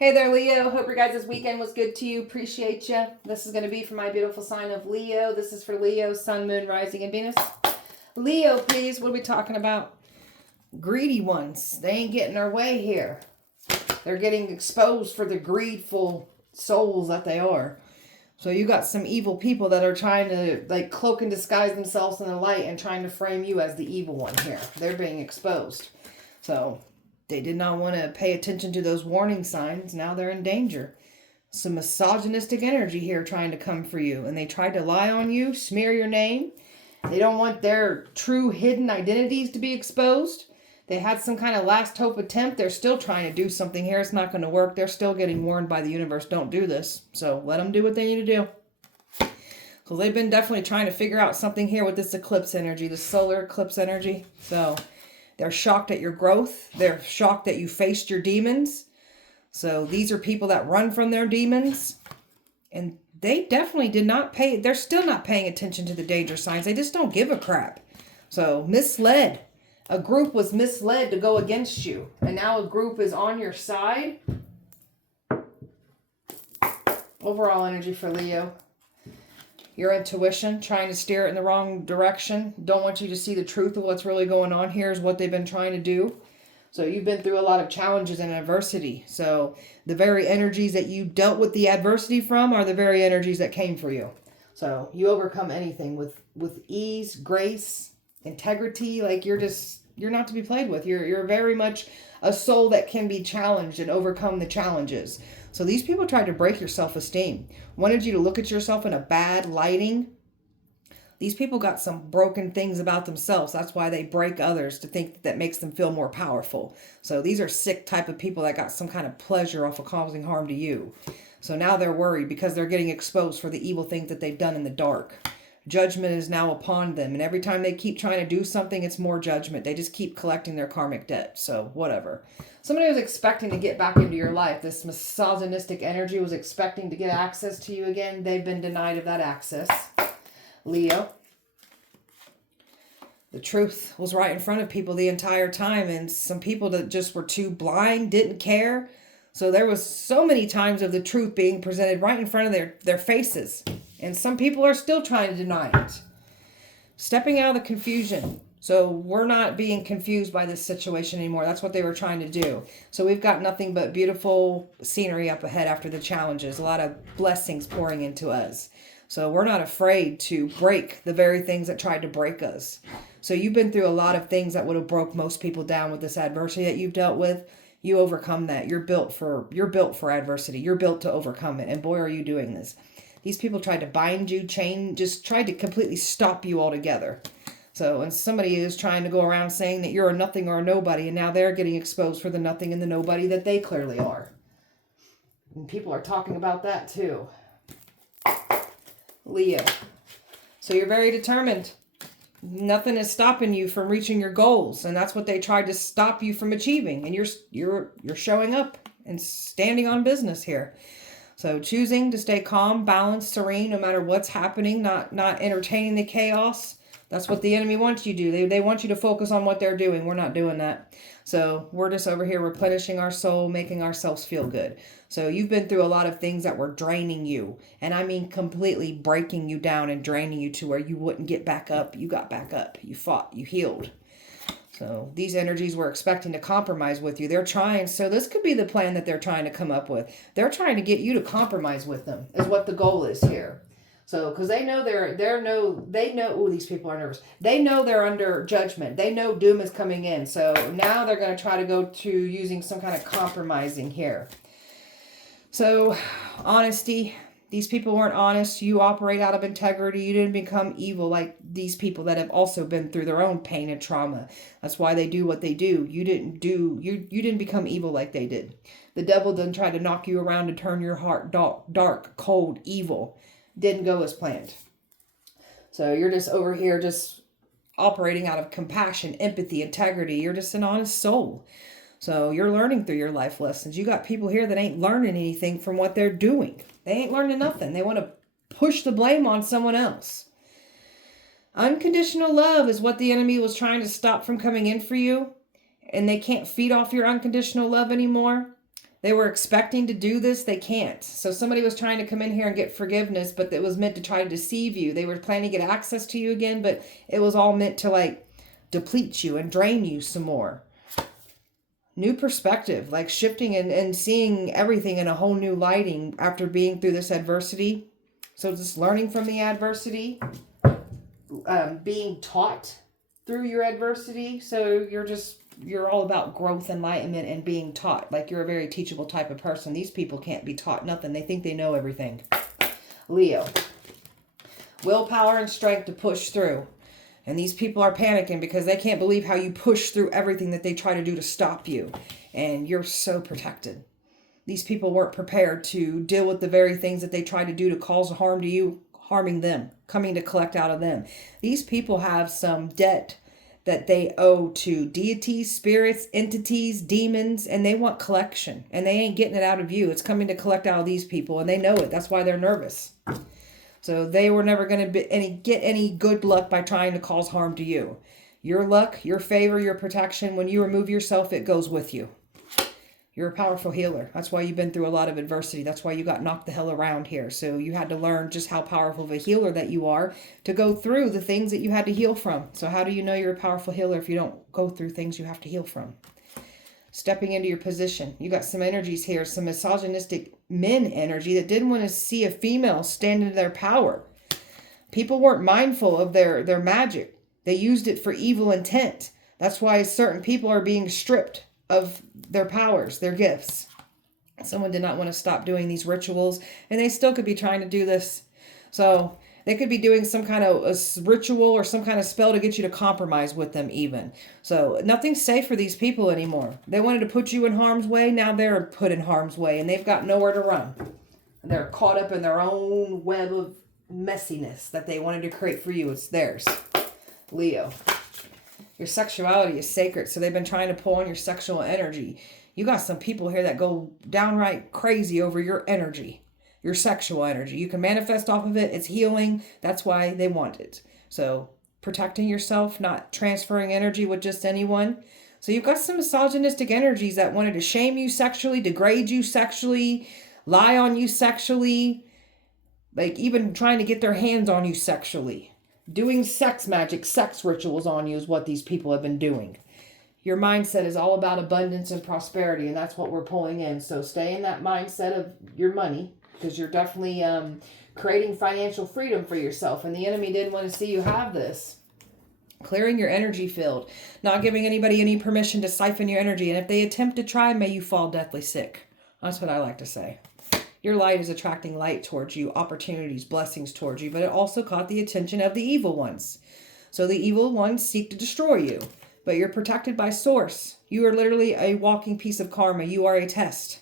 Hey there, Leo. Hope your guys' weekend was good to you. Appreciate you. This is going to be for my beautiful sign of Leo. This is for Leo, Sun, Moon, Rising, and Venus. Leo, please. What are we talking about? Greedy ones. They ain't getting their way here. They're getting exposed for the greedful souls that they are. So you got some evil people that are trying to like cloak and disguise themselves in the light and trying to frame you as the evil one here. They're being exposed. So they did not want to pay attention to those warning signs. Now they're in danger. Some misogynistic energy here trying to come for you. And they tried to lie on you, smear your name. They don't want their true hidden identities to be exposed. They had some kind of last hope attempt. They're still trying to do something here. It's not going to work. They're still getting warned by the universe. Don't do this. So let them do what they need to do. So they've been definitely trying to figure out something here with this eclipse energy, the solar eclipse energy. So they're shocked at your growth. They're shocked that you faced your demons. So these are people that run from their demons. And they definitely did not pay. They're still not paying attention to the danger signs. They just don't give a crap. So misled. A group was misled to go against you. And now a group is on your side. Overall energy for Leo. Your intuition, trying to steer it in the wrong direction. Don't want you to see the truth of what's really going on here is what they've been trying to do. So you've been through a lot of challenges and adversity. So the very energies that you dealt with the adversity from are the very energies that came for you. So you overcome anything with ease, grace, integrity. Like you're not to be played with. You're very much a soul that can be challenged and overcome the challenges. So these people tried to break your self-esteem. Wanted you to look at yourself in a bad lighting. These people got some broken things about themselves. That's why they break others to think that makes them feel more powerful. So these are sick type of people that got some kind of pleasure off of causing harm to you. So now they're worried because they're getting exposed for the evil things that they've done in the dark. Judgment is now upon them. And every time they keep trying to do something, it's more judgment. They just keep collecting their karmic debt. So whatever. Somebody was expecting to get back into your life. This misogynistic energy was expecting to get access to you again. They've been denied of that access. Leo. The truth was right in front of people the entire time. And some people that just were too blind, didn't care. So there was so many times of the truth being presented right in front of their faces. And some people are still trying to deny it. Stepping out of the confusion. So we're not being confused by this situation anymore. That's what they were trying to do. So we've got nothing but beautiful scenery up ahead after the challenges. A lot of blessings pouring into us. So we're not afraid to break the very things that tried to break us. So you've been through a lot of things that would have broke most people down with this adversity that you've dealt with. You overcome that. You're built for adversity. You're built to overcome it. And boy, are you doing this. These people tried to bind you, just tried to completely stop you altogether. So, and somebody is trying to go around saying that you're a nothing or a nobody, and now they're getting exposed for the nothing and the nobody that they clearly are. And people are talking about that too. Leo. So you're very determined. Nothing is stopping you from reaching your goals, and that's what they tried to stop you from achieving. And you're showing up and standing on business here. So choosing to stay calm, balanced, serene, no matter what's happening, not entertaining the chaos. That's what the enemy wants you to do. They want you to focus on what they're doing. We're not doing that. So we're just over here replenishing our soul, making ourselves feel good. So you've been through a lot of things that were draining you. And I mean completely breaking you down and draining you to where you wouldn't get back up. You got back up. You fought. You healed. So these energies were expecting to compromise with you. They're trying. So this could be the plan that they're trying to come up with. They're trying to get you to compromise with them is what the goal is here. So, because they know these people are nervous. They know they're under judgment. They know doom is coming in. So now they're going to try to go to using some kind of compromising here. So honesty. These people weren't honest. You operate out of integrity. You didn't become evil like these people that have also been through their own pain and trauma. That's why they do what they do. You didn't become evil like they did. The devil didn't try to knock you around and turn your heart dark, cold, evil. Didn't go as planned. So you're just over here just operating out of compassion, empathy, integrity. You're just an honest soul. So you're learning through your life lessons. You got people here that ain't learning anything from what they're doing. They ain't learning nothing. They want to push the blame on someone else. Unconditional love is what the enemy was trying to stop from coming in for you. And they can't feed off your unconditional love anymore. They were expecting to do this. They can't. So somebody was trying to come in here and get forgiveness, but it was meant to try to deceive you. They were planning to get access to you again, but it was all meant to like deplete you and drain you some more. New perspective, like shifting and seeing everything in a whole new lighting after being through this adversity. So just learning from the adversity, being taught through your adversity. So you're all about growth, enlightenment, and being taught. Like you're a very teachable type of person. These people can't be taught nothing. They think they know everything. Leo. Willpower and strength to push through. And these people are panicking because they can't believe how you push through everything that they try to do to stop you. And you're so protected. These people weren't prepared to deal with the very things that they try to do to cause harm to you, harming them, coming to collect out of them. These people have some debt that they owe to deities, spirits, entities, demons, and they want collection. And they ain't getting it out of you. It's coming to collect out of these people, and they know it. That's why they're nervous. So they were never going to get any good luck by trying to cause harm to you. Your luck, your favor, your protection, when you remove yourself, it goes with you. You're a powerful healer. That's why you've been through a lot of adversity. That's why you got knocked the hell around here. So you had to learn just how powerful of a healer that you are to go through the things that you had to heal from. So how do you know you're a powerful healer if you don't go through things you have to heal from? Stepping into your position. You got some energies here, some misogynistic men energy that didn't want to see a female stand into their power. People weren't mindful of their magic. They used it for evil intent. That's why certain people are being stripped of their powers, their gifts. Someone did not want to stop doing these rituals, and they still could be trying to do this. So they could be doing some kind of a ritual or some kind of spell to get you to compromise with them even. So nothing's safe for these people anymore. They wanted to put you in harm's way. Now they're put in harm's way, and they've got nowhere to run. They're caught up in their own web of messiness that they wanted to create for you. It's theirs. Leo. Your sexuality is sacred, so they've been trying to pull on your sexual energy. You got some people here that go downright crazy over your energy, your sexual energy. You can manifest off of it. It's healing. That's why they want it. So protecting yourself, not transferring energy with just anyone. So you've got some misogynistic energies that wanted to shame you sexually, degrade you sexually, lie on you sexually, like even trying to get their hands on you sexually. Doing sex magic, sex rituals on you is what these people have been doing. Your mindset is all about abundance and prosperity, and that's what we're pulling in. So stay in that mindset of your money, because you're definitely creating financial freedom for yourself, and the enemy didn't want to see you have this. Clearing your energy field, not giving anybody any permission to siphon your energy, and if they attempt to try, may you fall deathly sick. That's what I like to say. Your light is attracting light towards you, opportunities, blessings towards you, but it also caught the attention of the evil ones. So the evil ones seek to destroy you, but you're protected by source. You are literally a walking piece of karma. You are a test,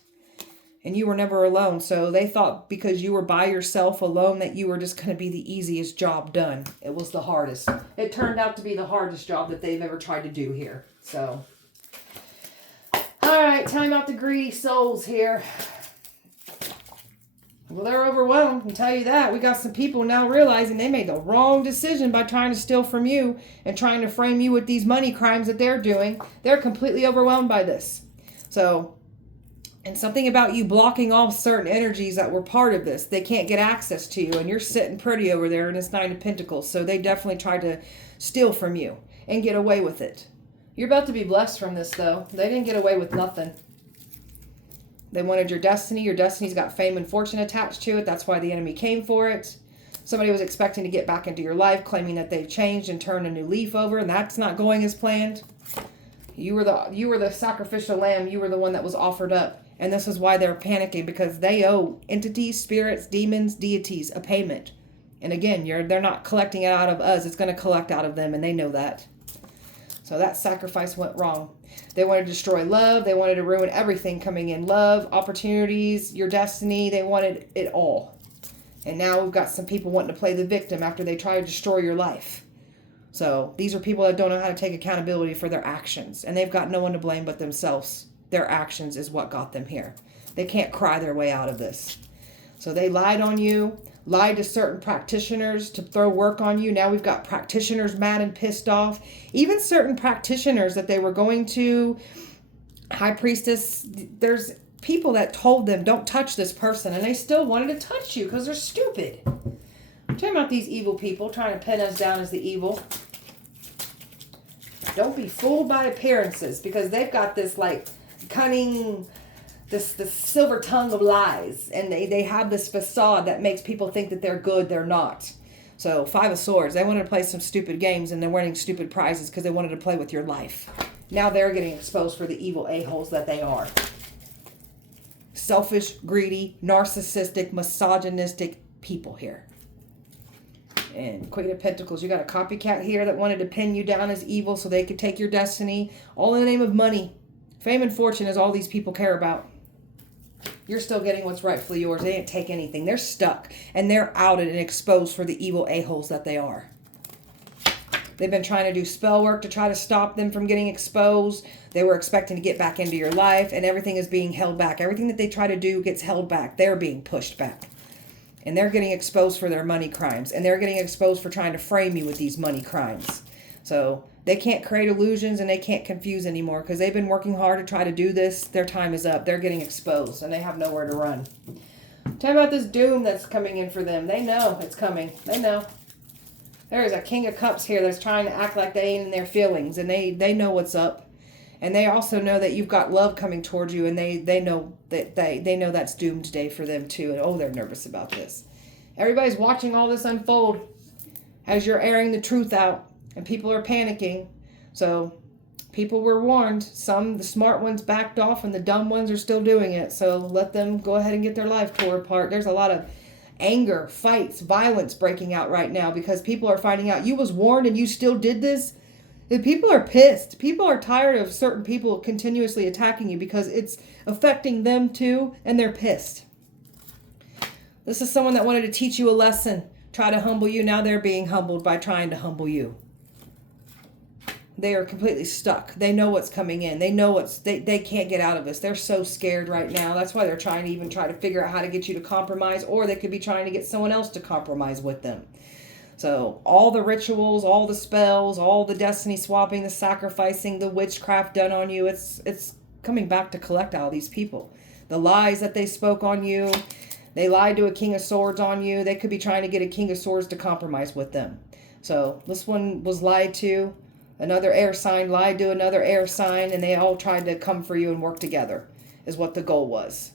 and you were never alone. So they thought because you were by yourself alone that you were just going to be the easiest job done. It was the hardest. It turned out to be the hardest job that they've ever tried to do here. So, all right, time out the greedy souls here. Well, they're overwhelmed, I can tell you that. We got some people now realizing they made the wrong decision by trying to steal from you and trying to frame you with these money crimes that they're doing. They're completely overwhelmed by this. So, and something about you blocking off certain energies that were part of this. They can't get access to you, and you're sitting pretty over there in this Nine of Pentacles. So they definitely tried to steal from you and get away with it. You're about to be blessed from this, though. They didn't get away with nothing. They wanted your destiny. Your destiny's got fame and fortune attached to it. That's why the enemy came for it. Somebody was expecting to get back into your life, claiming that they've changed and turned a new leaf over, and that's not going as planned. You were the sacrificial lamb. You were the one that was offered up. And this is why they're panicking, because they owe entities, spirits, demons, deities a payment. And again, they're not collecting it out of us. It's going to collect out of them, and they know that. So that sacrifice went wrong. They wanted to destroy love. They wanted to ruin everything coming in. Love, opportunities, your destiny. They wanted it all. And now we've got some people wanting to play the victim after they try to destroy your life. So these are people that don't know how to take accountability for their actions. And they've got no one to blame but themselves. Their actions is what got them here. They can't cry their way out of this. So they lied on you, lied to certain practitioners to throw work on you. Now we've got practitioners mad and pissed off. Even certain practitioners that they were going to, high priestess, there's people that told them, don't touch this person, and they still wanted to touch you because they're stupid. I'm talking about these evil people trying to pin us down as the evil. Don't be fooled by appearances, because they've got this like cunning, this silver tongue of lies, and they have this facade that makes people think that they're good. They're not. So 5 of Swords, they wanted to play some stupid games, and they're winning stupid prizes because they wanted to play with your life. Now they're getting exposed for the evil a-holes that they are. Selfish, greedy, narcissistic, misogynistic people here. And Queen of Pentacles, you got a copycat here that wanted to pin you down as evil so they could take your destiny. All in the name of money. Fame and fortune is all these people care about. You're still getting what's rightfully yours. They didn't take anything. They're stuck. And they're outed and exposed for the evil a-holes that they are. They've been trying to do spell work to try to stop them from getting exposed. They were expecting to get back into your life, and everything is being held back. Everything that they try to do gets held back. They're being pushed back. And they're getting exposed for their money crimes. And they're getting exposed for trying to frame you with these money crimes. So they can't create illusions, and they can't confuse anymore, because they've been working hard to try to do this. Their time is up. They're getting exposed, and they have nowhere to run. Tell me about this doom that's coming in for them. They know it's coming. They know. There is a King of Cups here that's trying to act like they ain't in their feelings, and they know what's up. And they also know that you've got love coming towards you, and they know that they know that's doomsday for them too. And oh, they're nervous about this. Everybody's watching all this unfold as you're airing the truth out, and people are panicking. So people were warned. The smart ones backed off, and the dumb ones are still doing it. So let them go ahead and get their life tore apart. There's a lot of anger, fights, violence breaking out right now, because people are finding out you was warned and you still did this. And people are pissed. People are tired of certain people continuously attacking you because it's affecting them too, and they're pissed. This is someone that wanted to teach you a lesson, try to humble you. Now they're being humbled by trying to humble you. They are completely stuck. They know what's coming in. They know they can't get out of this. They're so scared right now. That's why they're trying to even try to figure out how to get you to compromise, or they could be trying to get someone else to compromise with them. So all the rituals, all the spells, all the destiny swapping, the sacrificing, the witchcraft done on you, it's coming back to collect all these people. The lies that they spoke on you, they lied to a King of Swords on you. They could be trying to get a King of Swords to compromise with them. So this one was lied to. Another air sign lied to another air sign, and they all tried to come for you and work together is what the goal was.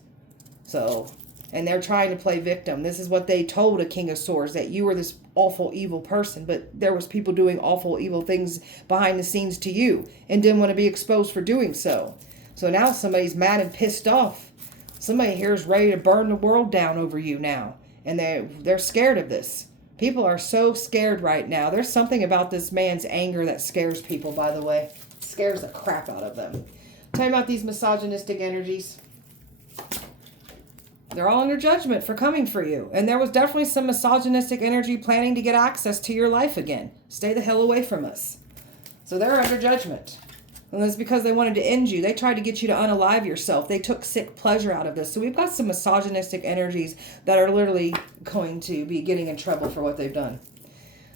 So, and they're trying to play victim. This is what they told a King of Swords, that you were this awful, evil person, but there was people doing awful, evil things behind the scenes to you and didn't want to be exposed for doing so. So now somebody's mad and pissed off. Somebody here is ready to burn the world down over you now, and they're scared of this. People are so scared right now. There's something about this man's anger that scares people, by the way. It scares the crap out of them. Tell me about these misogynistic energies. They're all under judgment for coming for you. And there was definitely some misogynistic energy planning to get access to your life again. Stay the hell away from us. So they're under judgment. And that's because they wanted to end you. They tried to get you to unalive yourself. They took sick pleasure out of this. So we've got some misogynistic energies that are literally going to be getting in trouble for what they've done.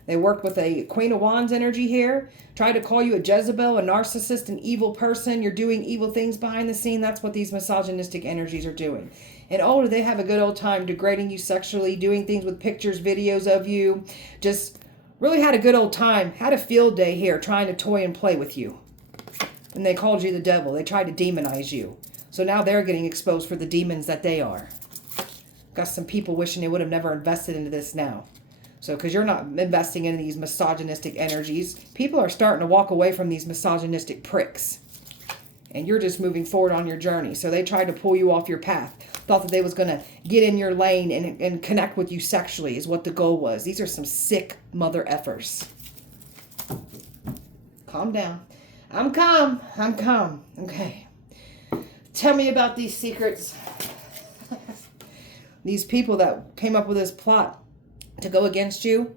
They worked with a Queen of Wands energy here. Tried to call you a Jezebel, a narcissist, an evil person. You're doing evil things behind the scene. That's what these misogynistic energies are doing. And oh, do they have a good old time degrading you sexually, doing things with pictures, videos of you. Just really had a good old time. Had a field day here trying to toy and play with you. And they called you the devil. They tried to demonize you. So now they're getting exposed for the demons that they are. Got some people wishing they would have never invested into this now. So because you're not investing in these misogynistic energies, people are starting to walk away from these misogynistic pricks. And you're just moving forward on your journey. So they tried to pull you off your path. Thought that they was going to get in your lane and connect with you sexually is what the goal was. These are some sick mother effers. Calm down. I'm calm. Okay. Tell me about these secrets. These people that came up with this plot to go against you.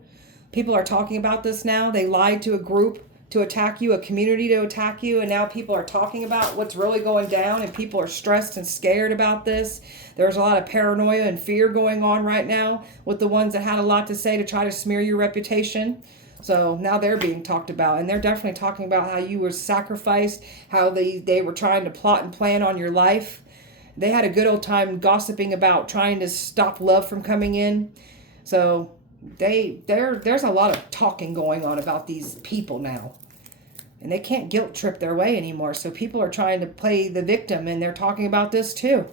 People are talking about this now. They lied to a group to attack you, a community to attack you, and now people are talking about what's really going down, and people are stressed and scared about this. There's a lot of paranoia and fear going on right now with the ones that had a lot to say to try to smear your reputation. So now they're being talked about, and they're definitely talking about how you were sacrificed, how they were trying to plot and plan on your life. They had a good old time gossiping about trying to stop love from coming in. So there's a lot of talking going on about these people now. And they can't guilt trip their way anymore. So people are trying to play the victim, and they're talking about this too.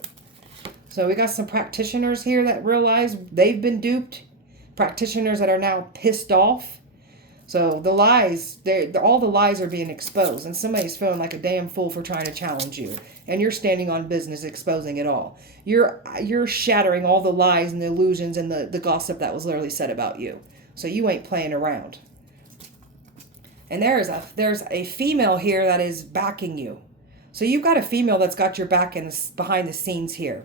So we got some practitioners here that realize they've been duped. Practitioners that are now pissed off. So the lies, all the lies are being exposed. And somebody's feeling like a damn fool for trying to challenge you. And you're standing on business exposing it all. You're shattering all the lies and the illusions and the gossip that was literally said about you. So you ain't playing around. And there's a female here that is backing you. So you've got a female that's got your back behind the scenes here.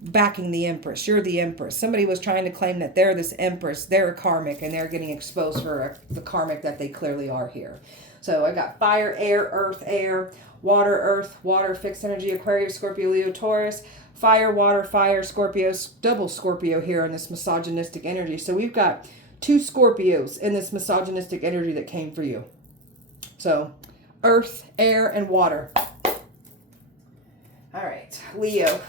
Backing the Empress. You're the Empress. Somebody was trying to claim that they're this Empress. They're a Karmic, and they're getting exposed for the Karmic that they clearly are here. So I got fire, air, water, fixed energy, Aquarius, Scorpio, Leo, Taurus, fire, water, Scorpio, double Scorpio here in this misogynistic energy. So we've got 2 Scorpios in this misogynistic energy that came for you. So earth, air, and water. All right, Leo.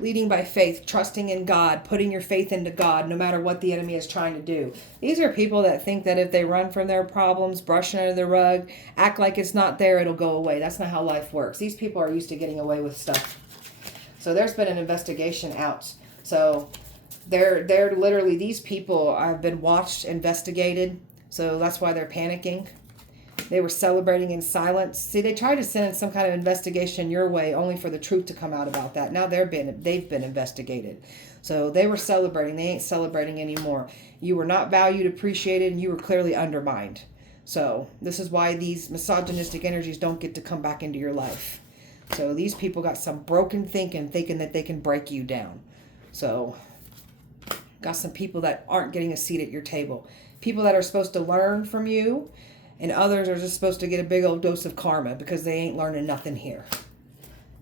Leading by faith, trusting in God, putting your faith into God, no matter what the enemy is trying to do. These are people that think that if they run from their problems, brush it under the rug, act like it's not there, it'll go away. That's not how life works. These people are used to getting away with stuff. So there's been an investigation out. So they're literally, these people have been watched, investigated. So that's why they're panicking. They were celebrating in silence. See, they tried to send some kind of investigation your way, only for the truth to come out about that. Now they've been investigated. So they were celebrating. They ain't celebrating anymore. You were not valued, appreciated, and you were clearly undermined. So this is why these misogynistic energies don't get to come back into your life. So these people got some broken thinking that they can break you down. So got some people that aren't getting a seat at your table. People that are supposed to learn from you. And others are just supposed to get a big old dose of karma because they ain't learning nothing here.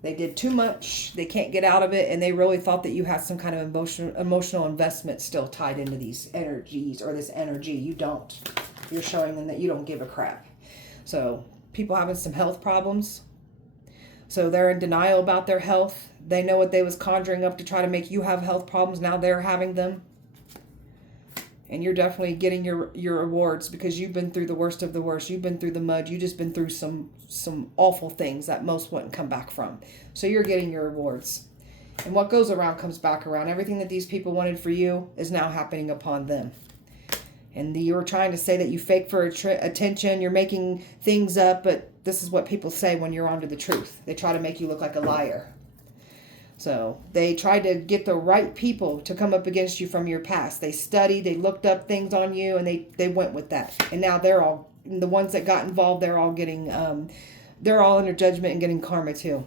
They did too much. They can't get out of it. And they really thought that you had some kind of emotional investment still tied into these energies or this energy. You don't. You're showing them that you don't give a crap. So people having some health problems. So they're in denial about their health. They know what they was conjuring up to try to make you have health problems. Now they're having them. And you're definitely getting your rewards because you've been through the worst of the worst. You've been through the mud. You've just been through some awful things that most wouldn't come back from. So you're getting your rewards. And what goes around comes back around. Everything that these people wanted for you is now happening upon them. And you were trying to say that you fake for attention. You're making things up. But this is what people say when you're onto the truth. They try to make you look like a liar. So they tried to get the right people to come up against you from your past. They studied, they looked up things on you, and they went with that. And now they're all, the ones that got involved, they're all getting, they're all under judgment and getting karma too.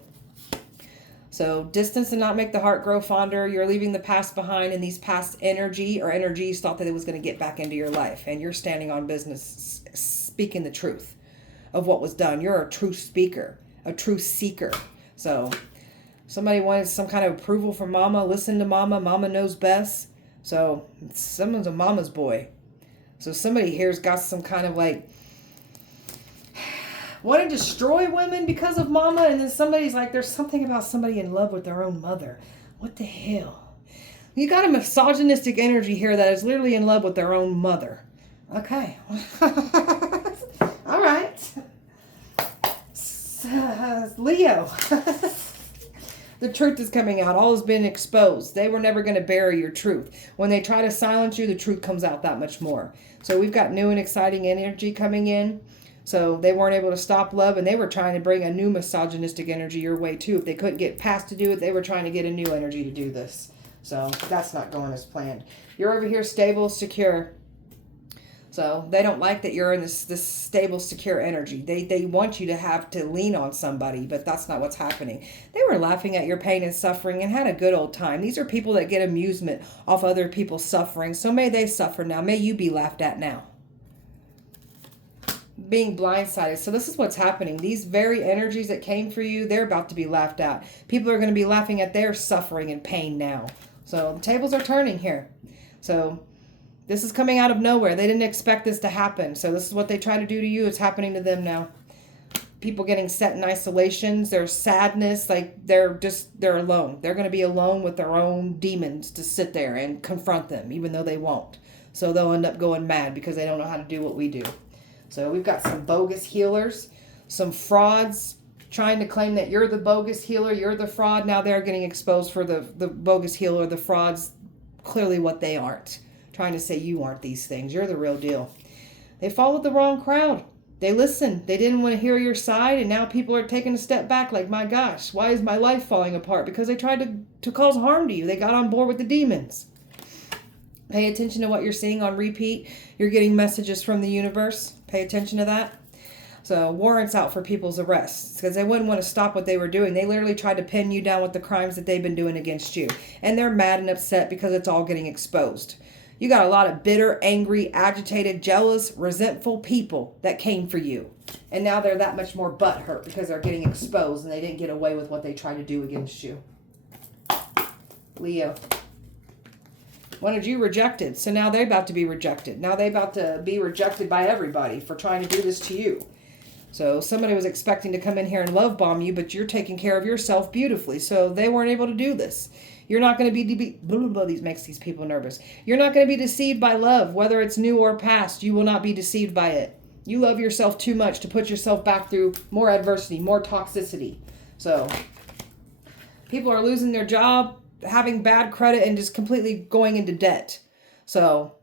So distance and not make the heart grow fonder. You're leaving the past behind, and these past energy or energies thought that it was going to get back into your life. And you're standing on business, speaking the truth of what was done. You're a true speaker, a true seeker. So somebody wanted some kind of approval from mama. Listen to mama. Mama knows best. So someone's a mama's boy. So somebody here's got some kind of like want to destroy women because of mama. And then somebody's like, there's something about somebody in love with their own mother. What the hell? You got a misogynistic energy here that is literally in love with their own mother. Okay. All right. Leo. The truth is coming out. All has been exposed. They were never going to bury your truth. When they try to silence you, the truth comes out that much more. So we've got new and exciting energy coming in. So they weren't able to stop love, and they were trying to bring a new misogynistic energy your way too. If they couldn't get past to do it, they were trying to get a new energy to do this. So that's not going as planned. You're over here stable, secure. So they don't like that you're in this stable, secure energy. They want you to have to lean on somebody, but that's not what's happening. They were laughing at your pain and suffering and had a good old time. These are people that get amusement off other people's suffering. So may they suffer now. May you be laughed at now. Being blindsided. So this is what's happening. These very energies that came for you, they're about to be laughed at. People are going to be laughing at their suffering and pain now. So the tables are turning here. So this is coming out of nowhere. They didn't expect this to happen. So this is what they try to do to you. It's happening to them now. people getting set in isolations, there's sadness, like they're alone. They're going to be alone with their own demons to sit there and confront them, even though they won't. So they'll end up going mad because they don't know how to do what we do. So we've got some bogus healers, some frauds trying to claim that you're the bogus healer, you're the fraud. Now they're getting exposed for the bogus healer, the frauds, clearly what they aren't. Trying to say you aren't these things. You're the real deal. They followed the wrong crowd. They listened. They didn't want to hear your side, and now people are taking a step back like, my gosh, why is my life falling apart? Because they tried to cause harm to you. They got on board with the demons. Pay attention to what you're seeing on repeat. You're getting messages from the universe. Pay attention to that. So warrants out for people's arrests because they wouldn't want to stop what they were doing. They literally tried to pin you down with the crimes that they've been doing against you. And they're mad and upset because it's all getting exposed. You got a lot of bitter, angry, agitated, jealous, resentful people that came for you. And now they're that much more butthurt because they're getting exposed and they didn't get away with what they tried to do against you. Leo. Wanted you rejected. So now they're about to be rejected. Now they're about to be rejected by everybody for trying to do this to you. So somebody was expecting to come in here and love bomb you, but you're taking care of yourself beautifully. So they weren't able to do this. You're not going to be, these makes these people nervous. You're not going to be deceived by love, whether it's new or past. You will not be deceived by it. You love yourself too much to put yourself back through more adversity, more toxicity. So people are losing their job, having bad credit, and just completely going into debt. So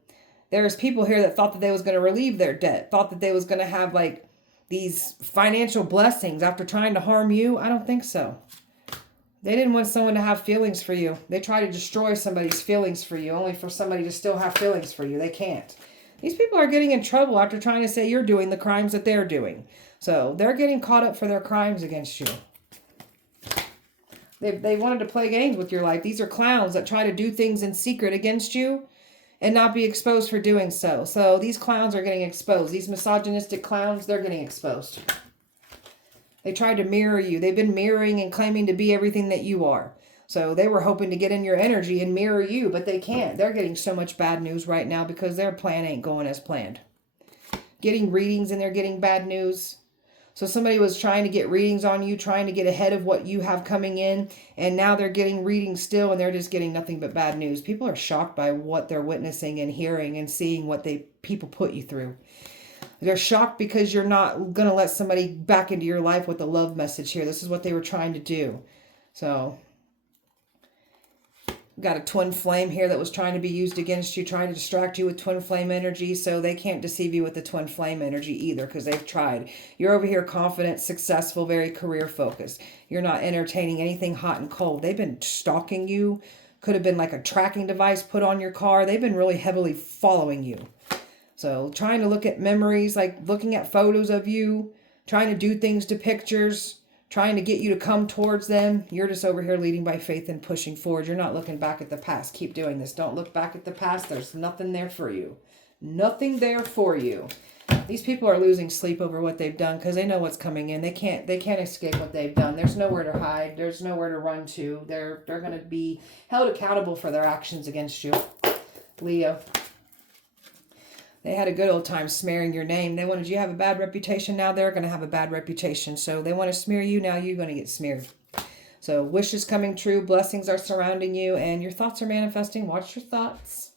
there's people here that thought that they was going to relieve their debt, thought that they was going to have like these financial blessings after trying to harm you. I don't think so. They didn't want someone to have feelings for you. They try to destroy somebody's feelings for you, only for somebody to still have feelings for you. They can't. These people are getting in trouble after trying to say you're doing the crimes that they're doing. So they're getting caught up for their crimes against you. They wanted to play games with your life. These are clowns that try to do things in secret against you and not be exposed for doing so. So these clowns are getting exposed. These misogynistic clowns, they're getting exposed. They tried to mirror you. They've been mirroring and claiming to be everything that you are. So they were hoping to get in your energy and mirror you, but they can't. They're getting so much bad news right now because their plan ain't going as planned. Getting readings and they're getting bad news. So somebody was trying to get readings on you, trying to get ahead of what you have coming in, and now they're getting readings still, and they're just getting nothing but bad news. People are shocked by what they're witnessing and hearing and seeing what people put you through. They're shocked because you're not going to let somebody back into your life with a love message here. This is what they were trying to do. So we've got a twin flame here that was trying to be used against you, trying to distract you with twin flame energy. So they can't deceive you with the twin flame energy either because they've tried. You're over here confident, successful, very career focused. You're not entertaining anything hot and cold. They've been stalking you. Could have been like a tracking device put on your car. They've been really heavily following you. So trying to look at memories, like looking at photos of you, trying to do things to pictures, trying to get you to come towards them. You're just over here leading by faith and pushing forward. You're not looking back at the past. Keep doing this. Don't look back at the past. There's nothing there for you. Nothing there for you. These people are losing sleep over what they've done because they know what's coming in. They can't escape what they've done. There's nowhere to hide. There's nowhere to run to. They're going to be held accountable for their actions against you. Leo. They had a good old time smearing your name. They wanted you to have a bad reputation. Now they're going to have a bad reputation. So they want to smear you. Now you're going to get smeared. So wishes coming true. Blessings are surrounding you. And your thoughts are manifesting. Watch your thoughts.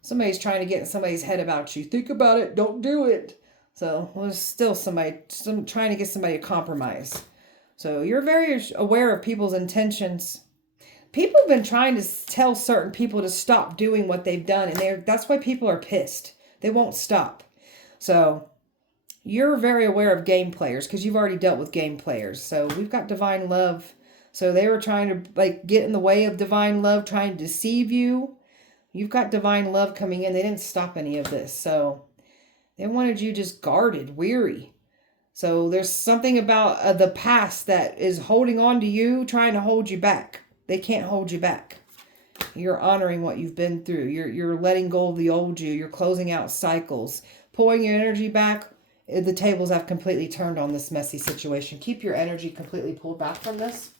Somebody's trying to get in somebody's head about you. Think about it. Don't do it. So there's still trying to get somebody to compromise. So you're very aware of people's intentions. People have been trying to tell certain people to stop doing what they've done, and that's why people are pissed. They won't stop. So you're very aware of game players because you've already dealt with game players. So we've got divine love. So they were trying to get in the way of divine love, trying to deceive you. You've got divine love coming in. They didn't stop any of this. So they wanted you just guarded, weary. So there's something about the past that is holding on to you, trying to hold you back. They can't hold you back. You're honoring what you've been through. You're letting go of the old you. You're closing out cycles. Pulling your energy back. The tables have completely turned on this messy situation. Keep your energy completely pulled back from this.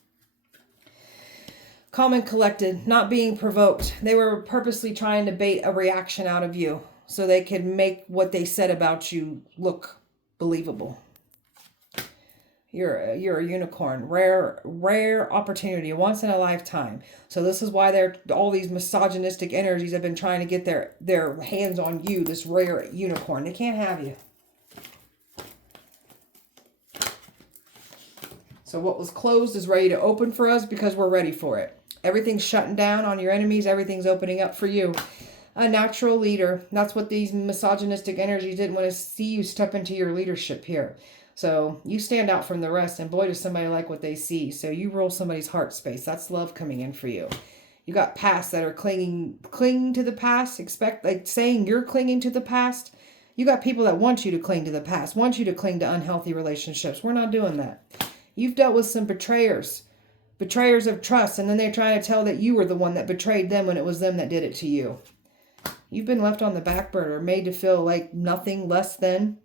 Calm and collected. Not being provoked. They were purposely trying to bait a reaction out of you so they could make what they said about you look believable. You're a unicorn. Rare opportunity, once in a lifetime. So this is why all these misogynistic energies have been trying to get their hands on you, this rare unicorn. They can't have you. So what was closed is ready to open for us because we're ready for it. Everything's shutting down on your enemies. Everything's opening up for you. A natural leader. That's what these misogynistic energies didn't want to see you step into your leadership here. So you stand out from the rest, and boy, does somebody like what they see. So you rule somebody's heart space. That's love coming in for you. You got past that are clinging to the past. Saying you're clinging to the past. You got people that want you to cling to the past, want you to cling to unhealthy relationships. We're not doing that. You've dealt with some betrayers of trust, and then they're trying to tell that you were the one that betrayed them when it was them that did it to you. You've been left on the back burner, made to feel like nothing less than.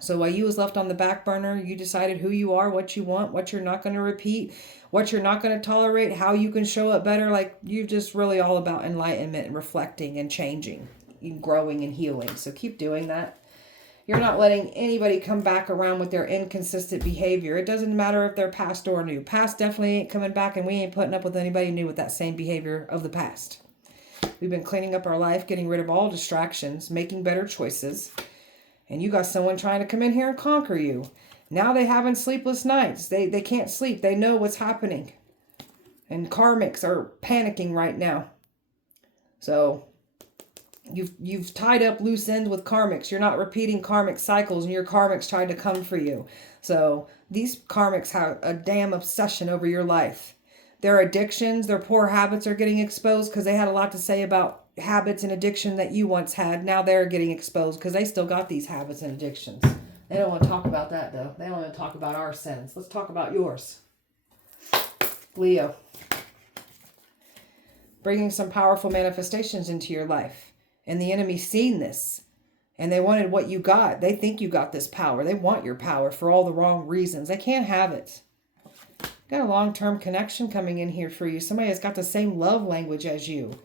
So while you was left on the back burner, you decided who you are, what you want, what you're not going to repeat, what you're not going to tolerate, how you can show up better. Like, you're just really all about enlightenment and reflecting and changing and growing and healing. So keep doing that. You're not letting anybody come back around with their inconsistent behavior. It doesn't matter if they're past or new. Past definitely ain't coming back, and we ain't putting up with anybody new with that same behavior of the past. We've been cleaning up our life, getting rid of all distractions, making better choices. And you got someone trying to come in here and conquer you. Now they having sleepless nights. They can't sleep. They know what's happening. And karmics are panicking right now. So you've tied up loose ends with karmics. You're not repeating karmic cycles, and your karmics tried to come for you. So these karmics have a damn obsession over your life. Their addictions, their poor habits are getting exposed because they had a lot to say about habits and addiction that you once had. Now they're getting exposed because they still got these habits and addictions. They don't want to talk about that, though. They don't want to talk about our sins. Let's talk about yours. Leo. Bringing some powerful manifestations into your life. And the enemy's seen this. And they wanted what you got. They think you got this power. They want your power for all the wrong reasons. They can't have it. Got a long-term connection coming in here for you. Somebody has got the same love language as you.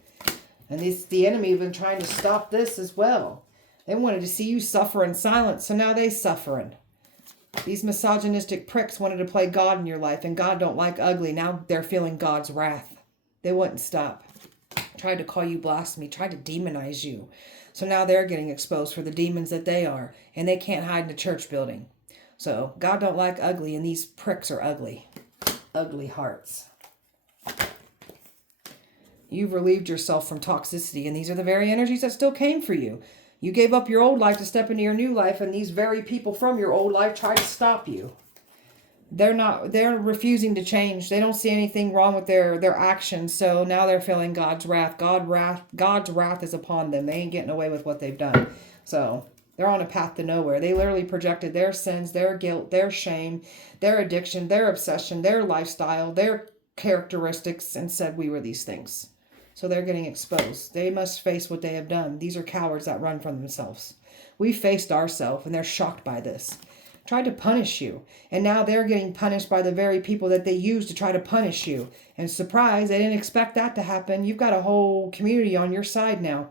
And the enemy have been trying to stop this as well. They wanted to see you suffer in silence, so now they suffering. These misogynistic pricks wanted to play God in your life, and God don't like ugly. Now they're feeling God's wrath. They wouldn't stop. Tried to call you blasphemy, tried to demonize you. So now they're getting exposed for the demons that they are, and they can't hide in a church building. So God don't like ugly, and these pricks are ugly. Ugly hearts. You've relieved yourself from toxicity, and these are the very energies that still came for you. You gave up your old life to step into your new life, and these very people from your old life tried to stop you. They're refusing to change. They don't see anything wrong with their actions, so now they're feeling God's wrath. God's wrath is upon them. They ain't getting away with what they've done. So they're on a path to nowhere. They literally projected their sins, their guilt, their shame, their addiction, their obsession, their lifestyle, their characteristics, and said we were these things. So they're getting exposed. They must face what they have done. These are cowards that run from themselves. We faced ourselves, and they're shocked by this. Tried to punish you. And now they're getting punished by the very people that they used to try to punish you. And surprise, they didn't expect that to happen. You've got a whole community on your side now.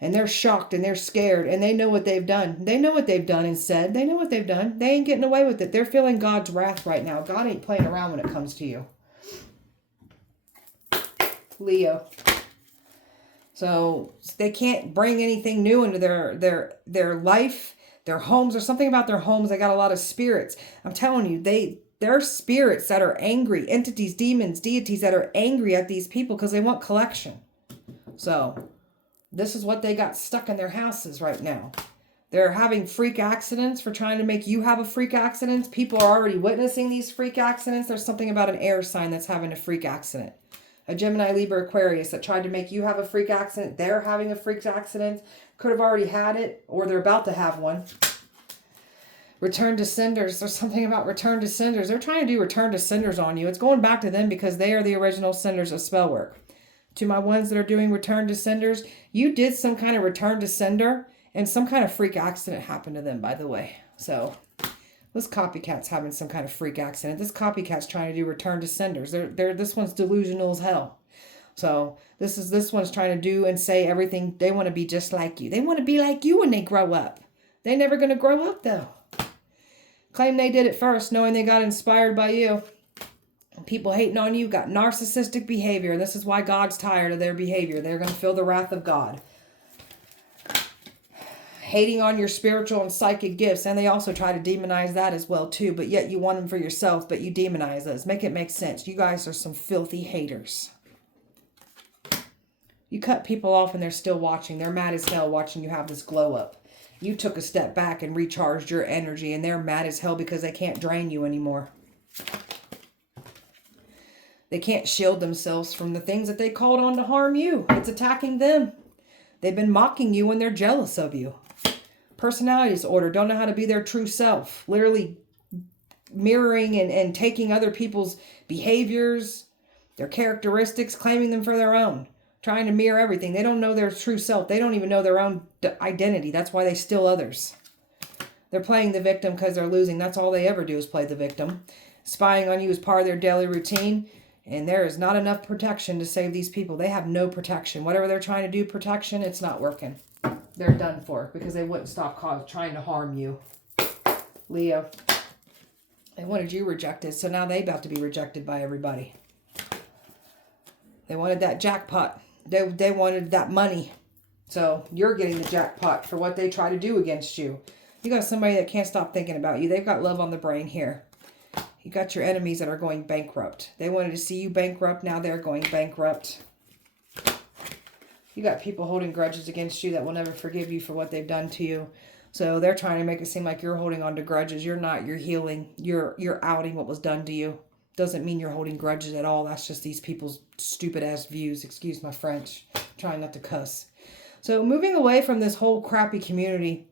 And they're shocked and they're scared. And they know what they've done. They know what they've done and said. They know what they've done. They ain't getting away with it. They're feeling God's wrath right now. God ain't playing around when it comes to you. Leo. So they can't bring anything new into their life, their homes, or something about their homes. They got a lot of spirits. I'm telling you, they're spirits that are angry, entities, demons, deities that are angry at these people because they want collection. So this is what they got stuck in their houses right now. They're having freak accidents for trying to make you have a freak accident. People are already witnessing these freak accidents. There's something about an air sign that's having a freak accident. A Gemini, Libra, Aquarius that tried to make you have a freak accident. They're having a freak accident. Could have already had it, or they're about to have one. Return to senders. There's something about return to senders. They're trying to do return to senders on you. It's going back to them because they are the original senders of spell work. To my ones that are doing return to senders, you did some kind of return to sender, and some kind of freak accident happened to them, by the way. So this copycat's having some kind of freak accident. This copycat's trying to do return to senders. This one's delusional as hell. So this one's trying to do and say everything. They want to be just like you. They want to be like you when they grow up. They're never going to grow up, though. Claim they did it first, knowing they got inspired by you. People hating on you got narcissistic behavior. This is why God's tired of their behavior. They're going to feel the wrath of God. Hating on your spiritual and psychic gifts. And they also try to demonize that as well too. But yet you want them for yourself, but you demonize us. Make it make sense. You guys are some filthy haters. You cut people off and they're still watching. They're mad as hell watching you have this glow up. You took a step back and recharged your energy, and they're mad as hell because they can't drain you anymore. They can't shield themselves from the things that they called on to harm you. It's attacking them. They've been mocking you when they're jealous of you. Personality disorder, don't know how to be their true self. Literally mirroring and taking other people's behaviors, their characteristics, claiming them for their own. Trying to mirror everything. They don't know their true self. They don't even know their own identity. That's why they steal others. They're playing the victim because they're losing. That's all they ever do is play the victim. Spying on you is part of their daily routine. And there is not enough protection to save these people. They have no protection. Whatever they're trying to do, protection, it's not working. They're done for because they wouldn't stop trying to harm you. Leo. They wanted you rejected, so now they're about to be rejected by everybody. They wanted that jackpot. They wanted that money. So you're getting the jackpot for what they try to do against you. You got somebody that can't stop thinking about you. They've got love on the brain here. You got your enemies that are going bankrupt. They wanted to see you bankrupt. Now they're going bankrupt. You got people holding grudges against you that will never forgive you for what they've done to you. So they're trying to make it seem like you're holding on to grudges. You're not. You're healing. You're outing what was done to you. Doesn't mean you're holding grudges at all. That's just these people's stupid ass views. Excuse my French. I'm trying not to cuss. So moving away from this whole crappy community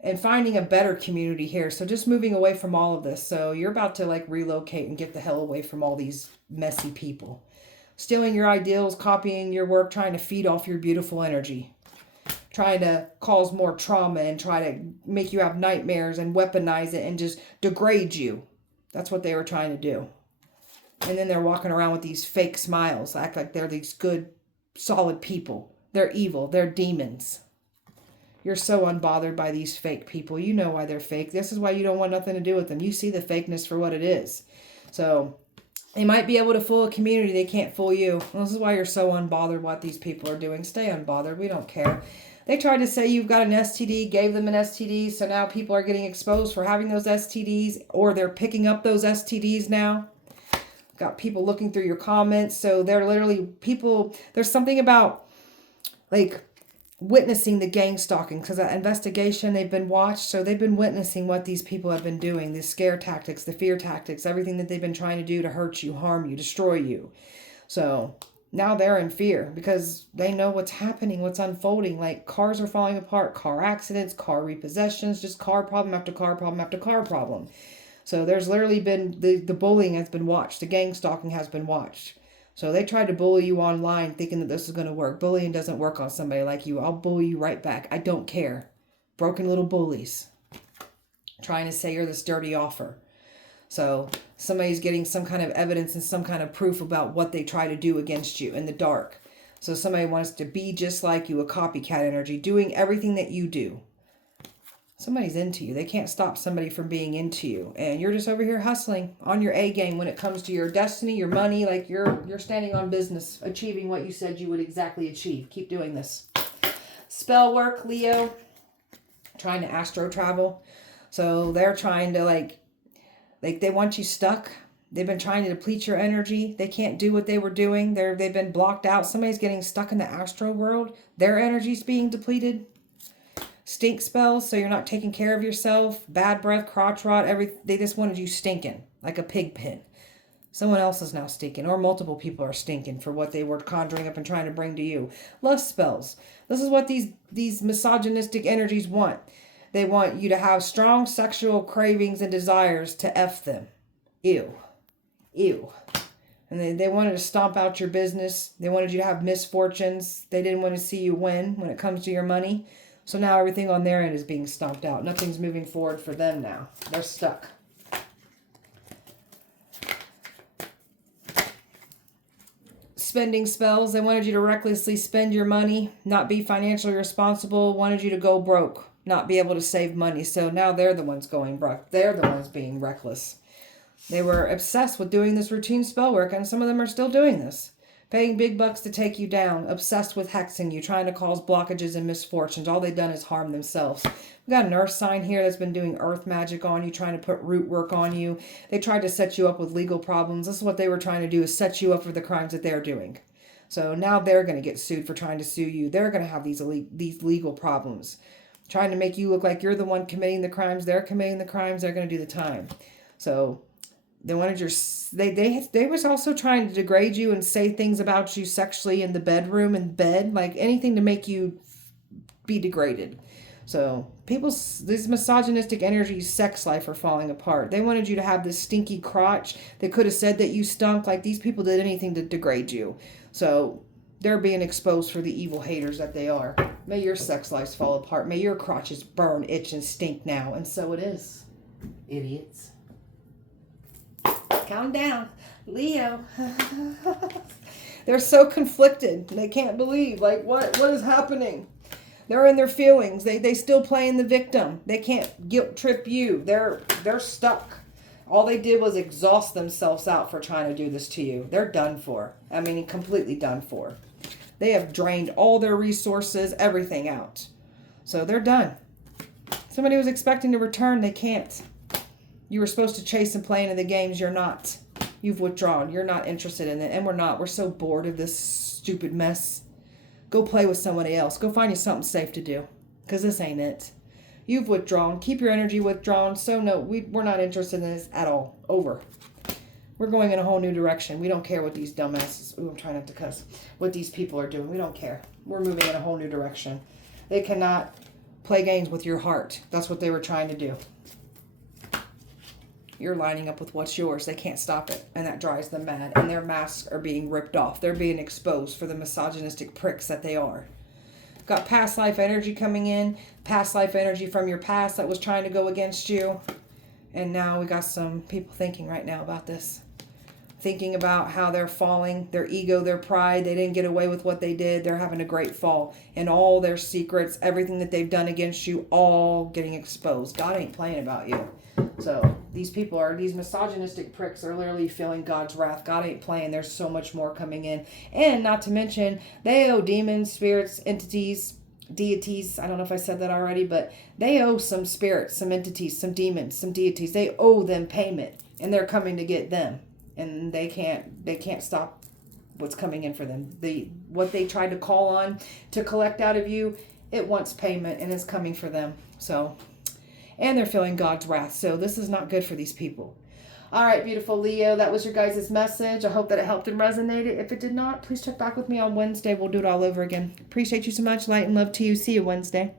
and finding a better community here. So just moving away from all of this. So you're about to like relocate and get the hell away from all these messy people. Stealing your ideals, copying your work, trying to feed off your beautiful energy. Trying to cause more trauma and try to make you have nightmares and weaponize it and just degrade you. That's what they were trying to do. And then they're walking around with these fake smiles, act like they're these good, solid people. They're evil. They're demons. You're so unbothered by these fake people. You know why they're fake. This is why you don't want nothing to do with them. You see the fakeness for what it is. So they might be able to fool a community. They can't fool you. This is why you're so unbothered what these people are doing. Stay unbothered. We don't care. They tried to say you've got an STD, gave them an STD, so now people are getting exposed for having those STDs, or they're picking up those STDs now. Got people looking through your comments. So they're literally people, there's something about like witnessing the gang stalking because that investigation, they've been watched. So they've been witnessing what these people have been doing, the scare tactics, the fear tactics, everything that they've been trying to do to hurt you, harm you, destroy you. So now they're in fear because they know what's happening, what's unfolding. Like cars are falling apart, car accidents, car repossessions, just car problem after car problem after car problem. So there's literally been, the bullying has been watched. The gang stalking has been watched. So they tried to bully you online thinking that this is going to work. Bullying doesn't work on somebody like you. I'll bully you right back. I don't care. Broken little bullies. Trying to say you're this dirty offer. So somebody's getting some kind of evidence and some kind of proof about what they try to do against you in the dark. So somebody wants to be just like you, a copycat energy, doing everything that you do. Somebody's into you. They can't stop somebody from being into you. And you're just over here hustling on your A game when it comes to your destiny, your money. Like you're standing on business, achieving what you said you would exactly achieve. Keep doing this. Spell work, Leo. Trying to astro travel. So they're trying to like they want you stuck. They've been trying to deplete your energy. They can't do what they were doing. They've been blocked out. Somebody's getting stuck in the astro world. Their energy's being depleted. Stink spells, so you're not taking care of yourself. Bad breath, crotch rot, they just wanted you stinking like a pig pen. Someone else is now stinking, or multiple people are stinking for what they were conjuring up and trying to bring to you. Lust spells. This is what these misogynistic energies want. They want you to have strong sexual cravings and desires to F them. Ew. Ew. And they wanted to stomp out your business. They wanted you to have misfortunes. They didn't want to see you win when it comes to your money. So now everything on their end is being stomped out. Nothing's moving forward for them now. They're stuck. Spending spells. They wanted you to recklessly spend your money, not be financially responsible, wanted you to go broke. not be able to save money. So now they're the ones going broke. They're the ones being reckless. They were obsessed with doing this routine spell work, and some of them are still doing this. Paying big bucks to take you down, obsessed with hexing you, trying to cause blockages and misfortunes. All they've done is harm themselves. We got an earth sign here that's been doing earth magic on you, trying to put root work on you. They tried to set you up with legal problems. This is what they were trying to do, is set you up for the crimes that they're doing. So now they're going to get sued for trying to sue you. They're going to have these legal problems. Trying to make you look like you're the one committing the crimes. They're committing the crimes. They're going to do the time. So they wanted your... They was also trying to degrade you and say things about you sexually in the bedroom, in bed. Like anything to make you be degraded. So these misogynistic energies, sex life are falling apart. They wanted you to have this stinky crotch. They could have said that you stunk. Like these people did anything to degrade you. So they're being exposed for the evil haters that they are. May your sex lives fall apart. May your crotches burn, itch, and stink now. And so it is. Idiots. Calm down. Leo. They're so conflicted. They can't believe. Like, what is happening? They're in their feelings. They still playing the victim. They can't guilt trip you. They're stuck. All they did was exhaust themselves out for trying to do this to you. They're done for. I mean, completely done for. They have drained all their resources, everything out. So they're done. Somebody was expecting to return. They can't. You were supposed to chase and play into the games. You're not. You've withdrawn. You're not interested in it. And we're not. We're so bored of this stupid mess. Go play with somebody else. Go find you something safe to do. Because this ain't it. You've withdrawn. Keep your energy withdrawn. So no, we're not interested in this at all. Over. We're going in a whole new direction. We don't care what these dumbasses... Ooh, I'm trying not to cuss. What these people are doing. We don't care. We're moving in a whole new direction. They cannot play games with your heart. That's what they were trying to do. You're lining up with what's yours. They can't stop it. And that drives them mad. And their masks are being ripped off. They're being exposed for the misogynistic pricks that they are. Got past life energy coming in. Past life energy from your past that was trying to go against you. And now we got some people thinking right now about this. Thinking about how they're falling. Their ego, their pride. They didn't get away with what they did. They're having a great fall. And all their secrets, everything that they've done against you, all getting exposed. God ain't playing about you. So these people are, these misogynistic pricks are literally feeling God's wrath. God ain't playing. There's so much more coming in. And not to mention, they owe demons, spirits, entities, deities. I don't know if I said that already, but they owe some spirits, some entities, some demons, some deities. They owe them payment, and they're coming to get them. And they can't stop what's coming in for them. What they tried to call on to collect out of you, it wants payment, and it's coming for them. So... And they're feeling God's wrath. So this is not good for these people. All right, beautiful Leo. That was your guys' message. I hope that it helped and resonated. If it did not, please check back with me on Wednesday. We'll do it all over again. Appreciate you so much. Light and love to you. See you Wednesday.